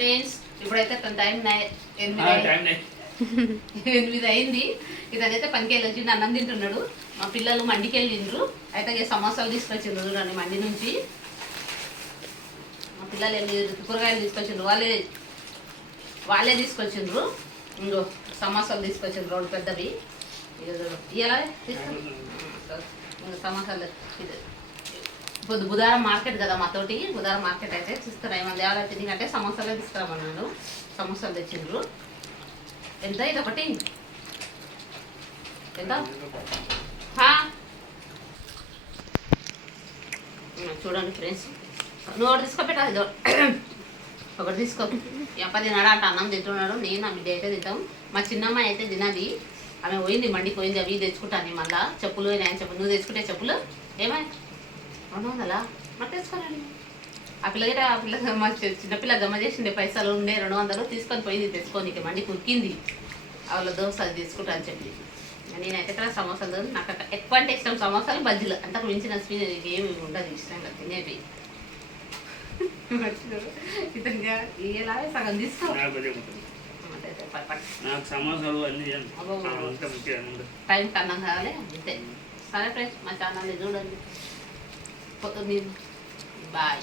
Friends ఇప్పుడైతే time 8 అయింది. ఇతనైతే పనికి వెళ్ళొచ్చిండు, అన్నం తింటున్నాడు. మా పిల్లలు మండికి వెళ్ళిండ్రు. అయితే సమోసాలు తీసుకొచ్చిండ్రు చూడండి మండి నుంచి. మా పిల్లలు వెళ్ళి కూరగాయలు తీసుకొచ్చిండ్రు, వాళ్ళే తీసుకొచ్చిండ్రు. ఇంకో సమోసాలు తీసుకొచ్చిండ్రు రెండు పెద్దవి. ఇలా సమోసాలు ఇది ఇప్పుడు బుధవారం మార్కెట్ కదా మాతోటి. బుధవారం మార్కెట్ అయితే చూస్తారా ఏమన్నా ఎవరైతే తిరిగి సమోసాలే తీసుకురామన్నాడు. సమోసాలు తెచ్చిండ్రు. ఎంత ఇది ఒకటి ఎంత చూడండి ఫ్రెండ్స్. నువ్వు ఒకటి తీసుకోపెట్టా, ఇది ఒకటి తీసుకో. ఎప్ప తిన్నాడా అంటే అన్నం తింటున్నాడు. నేను ఆ బిడ్డ అయితే తింటాం. మా చిన్నమ్మాయి అయితే తినది. ఆమె పోయింది మండికి పోయింది. అవి తెచ్చుకుంటాను మళ్ళీ. చెప్పులు నేను చెప్పులు నువ్వు తెచ్చుకుంటే చెప్పులు ఏమై 200 మరి తెచ్చుకోనండి. ఆ పిల్ల మా చిన్నపిల్ల గమ్మ చేసిండే పైసలు ఉండే 200 తీసుకొని పోయింది తెచ్చుకోనికి. మండి కురికింది. వాళ్ళ దోశ అది తీసుకుంటా అని చెప్పి. నేనైతే ఇక్కడ సమోసాలు నాకు ఎక్కువ అంటే ఇష్టం సమోసాలు బజ్జీలు. అంతకు మించిన స్వీట్ ఏమి ఉండదు ఇష్టంగా తినేవి. ఇతనిగా ఇలాగే సగం తీసుకో. టైం కన్నం కావాలి అంతే. సరే ఫ్రెండ్స్ మా ఛానల్ని చూడండి. బాయ్.